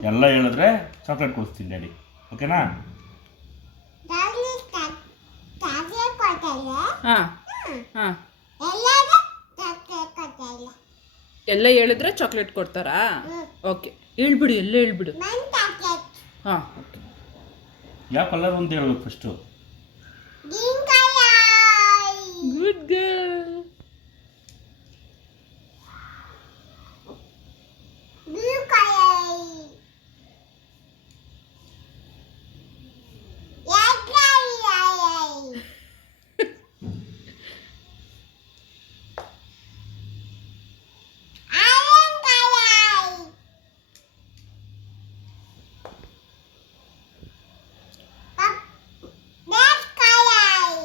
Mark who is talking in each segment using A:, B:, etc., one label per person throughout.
A: ಎಲ್ಲ ಹೇಳಿದ್ರೆ ಚಾಕ್ಲೇಟ್ ಕೊಡಿಸ್ತೀನಿ ಡ್ಯಾಡಿ ಓಕೆನಾ
B: ಹಾಂ. ಹಾಂ. ಎಲ್ಲ ಹೇಳಿದ್ರೆ ಚಾಕ್ಲೇಟ್ ಕೊಡ್ತಾರಾ? ಓಕೆ ಹೇಳ್ಬಿಡಿ ಎಲ್ಲ ಹೇಳ್ಬಿಡು. ಹಾಂ.
A: ಯಾವ ಕಲರ್ ಒಂದು ಹೇಳ್ಬೇಕು
C: first green colour good girl blue colour red colour orange colour
B: red colour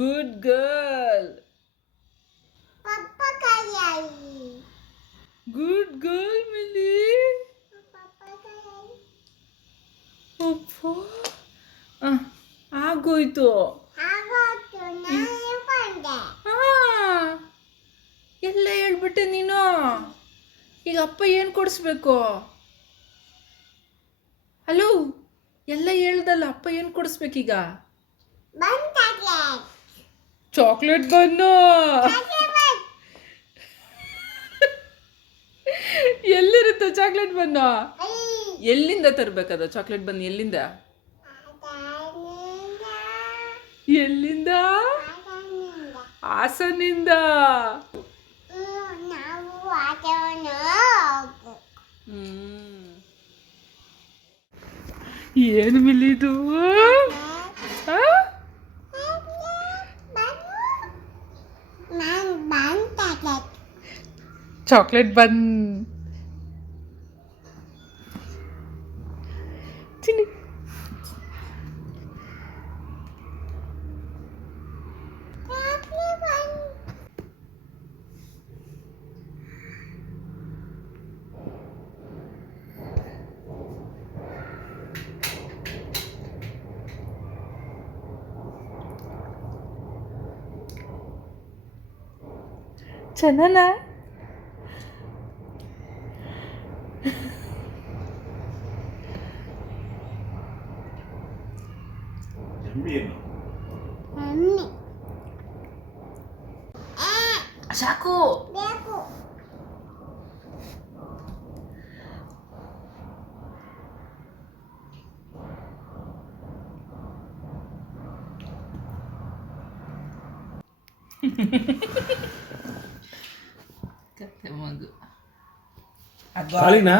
C: good girl
B: good girl milli ಆಗೋಯ್ತು. ಎಲ್ಲ ಹೇಳ್ಬಿಟ್ಟೆ ನೀನು. ಈಗ ಅಪ್ಪ ಏನು ಕೊಡಿಸ್ಬೇಕು? ಹಲೋ ಎಲ್ಲ ಹೇಳ್ದಲ್ಲ ಅಪ್ಪ ಏನು ಕೊಡಿಸ್ಬೇಕೀಗ? Chocolate
C: chocolate bun.
B: ಎಲ್ಲಿರುತ್ತೆ ಚಾಕ್ಲೇಟ್ ಬನ್ನು? ಎಲ್ಲಿಂದ ತರಬೇಕದ ಚಾಕ್ಲೇಟ್ ಬನ್ ಎಲ್ಲಿಂದ? ಎಲ್ಲಿಂದ? ಹಾಸನಿಂದ.
C: ಹ್ಮ್. ಏನು ಮಿಲಿದು
B: ಚಾಕ್ಲೇಟ್ ಬನ್. ತಿನ್ನಿ
C: 괜찮아나? 준비했나?
B: 아니.
C: 아. 자꾸.
B: 자꾸. ಮಗು
A: ಕಾಳಿನಾ